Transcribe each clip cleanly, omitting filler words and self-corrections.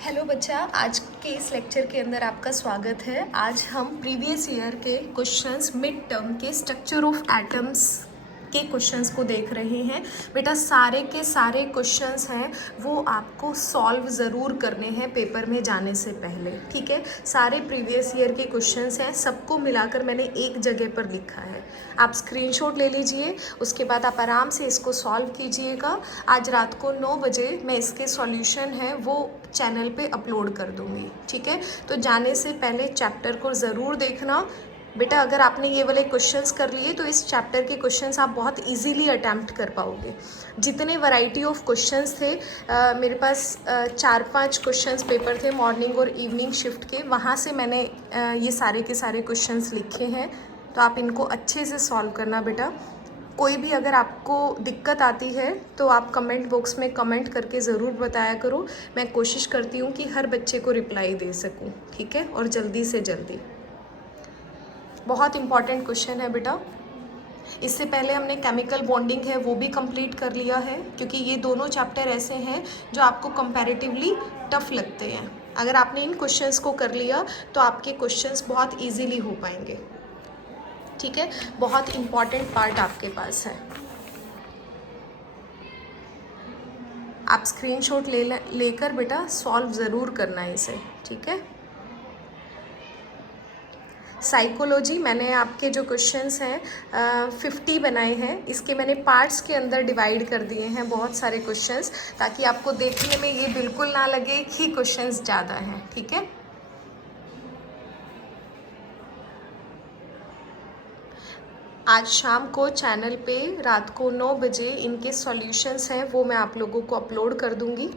Hello बच्चा, आज के इस लेक्चर के अंदर आपका स्वागत है। आज हम प्रीवियस ईयर के क्वेश्चंस मिड टर्म के स्ट्रक्चर ऑफ एटम्स के क्वेश्चंस को देख रहे हैं। बेटा सारे के सारे क्वेश्चंस हैं वो आपको सॉल्व ज़रूर करने हैं पेपर में जाने से पहले, ठीक है। सारे प्रीवियस ईयर के क्वेश्चंस हैं, सबको मिलाकर मैंने एक जगह पर लिखा है। आप स्क्रीनशॉट ले लीजिए, उसके बाद आप आराम से इसको सॉल्व कीजिएगा। आज रात को 9 बजे मैं इसके सॉल्यूशन है वो चैनल पे अपलोड कर दूँगी, ठीक है। तो जाने से पहले चैप्टर को ज़रूर देखना। बेटा अगर आपने ये वाले क्वेश्चंस कर लिए तो इस चैप्टर के क्वेश्चंस आप बहुत इजीली अटैम्प्ट कर पाओगे। जितने वैरायटी ऑफ क्वेश्चंस थे मेरे पास 4-5 क्वेश्चंस पेपर थे मॉर्निंग और इवनिंग शिफ्ट के, वहाँ से मैंने ये सारे के सारे क्वेश्चंस लिखे हैं। तो आप इनको अच्छे से सॉल्व करना बेटा। कोई भी अगर आपको दिक्कत आती है तो आप कमेंट बॉक्स में कमेंट करके ज़रूर बताया करो। मैं कोशिश करती हूँ कि हर बच्चे को रिप्लाई दे सकूँ, ठीक है, और जल्दी से जल्दी। बहुत इंपॉर्टेंट क्वेश्चन है बेटा। इससे पहले हमने केमिकल बॉन्डिंग है वो भी कंप्लीट कर लिया है, क्योंकि ये दोनों चैप्टर ऐसे हैं जो आपको कंपैरेटिवली टफ लगते हैं। अगर आपने इन क्वेश्चंस को कर लिया तो आपके क्वेश्चंस बहुत इजीली हो पाएंगे, ठीक है। बहुत इंपॉर्टेंट पार्ट आपके पास है। आप स्क्रीनशॉट लेकर बेटा सॉल्व ज़रूर करना है इसे, ठीक है। साइकोलॉजी मैंने आपके जो क्वेश्चंस हैं 50 बनाए हैं। इसके मैंने पार्ट्स के अंदर डिवाइड कर दिए हैं बहुत सारे क्वेश्चंस, ताकि आपको देखने में ये बिल्कुल ना लगे कि क्वेश्चंस ज़्यादा हैं, ठीक है। आज शाम को चैनल पे रात को 9 बजे इनके सॉल्यूशंस हैं वो मैं आप लोगों को अपलोड कर दूंगी।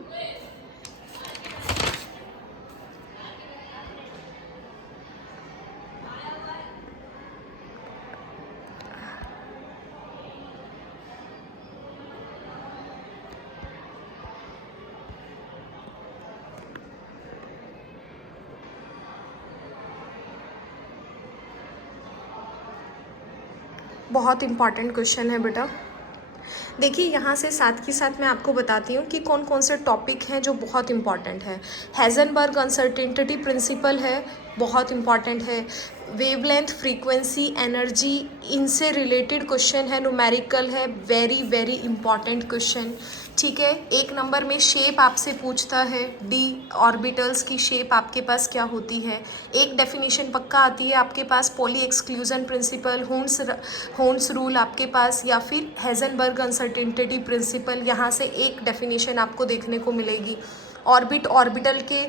बहुत इंपॉर्टेंट क्वेश्चन है बेटा। देखिए यहाँ से साथ के साथ मैं आपको बताती हूँ कि कौन कौन से टॉपिक हैं जो बहुत इंपॉर्टेंट है। हेज़नबर्ग अनसर्टेनिटी प्रिंसिपल है, बहुत इंपॉर्टेंट है। वेवलेंथ, फ्रीक्वेंसी, एनर्जी, इनसे रिलेटेड क्वेश्चन है, न्यूमेरिकल है, वेरी वेरी इंपॉर्टेंट क्वेश्चन, ठीक है। 1 नंबर में शेप आपसे पूछता है, डी ऑर्बिटल्स की शेप आपके पास क्या होती है। एक डेफिनेशन पक्का आती है आपके पास, Pauli exclusion principle, Hund's rule आपके पास, या फिर हेज़नबर्ग अनसर्टेनिटी प्रिंसिपल। यहाँ से एक डेफिनेशन आपको देखने को मिलेगी। ऑर्बिटल के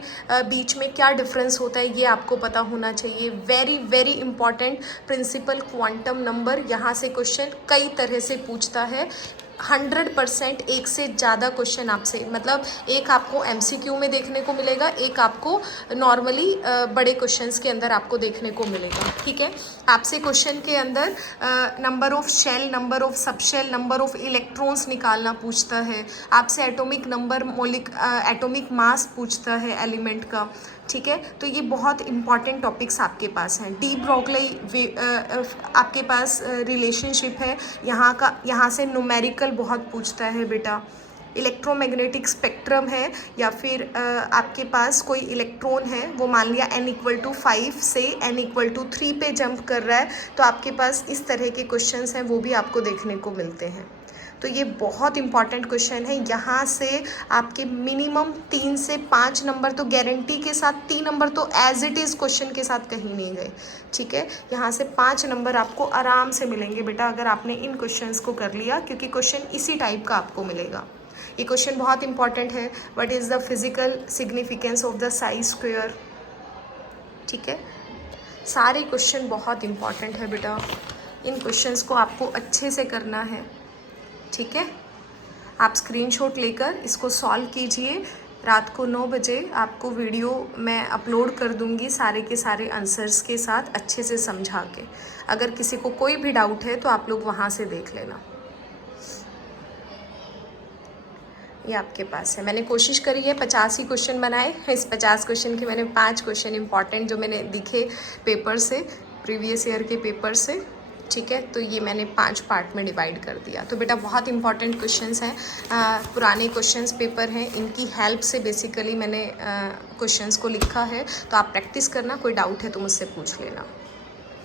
बीच में क्या डिफरेंस होता है ये आपको पता होना चाहिए। Very very important principle quantum number, यहाँ से क्वेश्चन कई तरह से पूछता है। 100% एक से ज़्यादा क्वेश्चन आपसे, मतलब एक आपको MCQ में देखने को मिलेगा, एक आपको नॉर्मली बड़े क्वेश्चंस के अंदर आपको देखने को मिलेगा, ठीक है। आपसे क्वेश्चन के अंदर number of shell, number of subshell, number of electrons निकालना पूछता है। आपसे एटॉमिक नंबर, एटॉमिक मास पूछता है एलिमेंट का, ठीक है। तो ये बहुत इंपॉर्टेंट टॉपिक्स आपके पास हैं। डी ब्रोगली आपके पास रिलेशनशिप है, यहाँ से न्यूमेरिकल बहुत पूछता है बेटा। इलेक्ट्रोमैग्नेटिक स्पेक्ट्रम है, या फिर आपके पास कोई इलेक्ट्रॉन है, वो मान लिया n=5 से n=3 पे जंप कर रहा है, तो आपके पास इस तरह के क्वेश्चंस हैं वो भी आपको देखने को मिलते हैं। तो ये बहुत इंपॉर्टेंट क्वेश्चन है। यहाँ से आपके मिनिमम 3 से 5 नंबर तो गारंटी के साथ, 3 नंबर तो एज इट इज़ क्वेश्चन के साथ कहीं नहीं गए, ठीक है। यहाँ से 5 नंबर आपको आराम से मिलेंगे बेटा अगर आपने इन क्वेश्चंस को कर लिया, क्योंकि क्वेश्चन इसी टाइप का आपको मिलेगा। ये क्वेश्चन बहुत इंपॉर्टेंट है। What is the physical significance of the Sai square, ठीक है। सारे क्वेश्चन बहुत इंपॉर्टेंट है बेटा, इन क्वेश्चंस को आपको अच्छे से करना है, ठीक है। आप स्क्रीनशॉट लेकर इसको सॉल्व कीजिए। रात को 9 बजे आपको वीडियो मैं अपलोड कर दूंगी सारे के सारे आंसर्स के साथ, अच्छे से समझा के। अगर किसी को कोई भी डाउट है तो आप लोग वहाँ से देख लेना। ये आपके पास है। मैंने कोशिश करी है 50 ही क्वेश्चन बनाए। इस 50 क्वेश्चन के मैंने 5 क्वेश्चन इंपॉर्टेंट जो मैंने दिखे पेपर से, प्रीवियस ईयर के पेपर से, ठीक है, तो ये मैंने 5 पार्ट में डिवाइड कर दिया। तो बेटा बहुत इंपॉर्टेंट क्वेश्चंस हैं, पुराने क्वेश्चंस पेपर हैं, इनकी हेल्प से बेसिकली मैंने क्वेश्चंस को लिखा है। तो आप प्रैक्टिस करना, कोई डाउट है तो मुझसे पूछ लेना।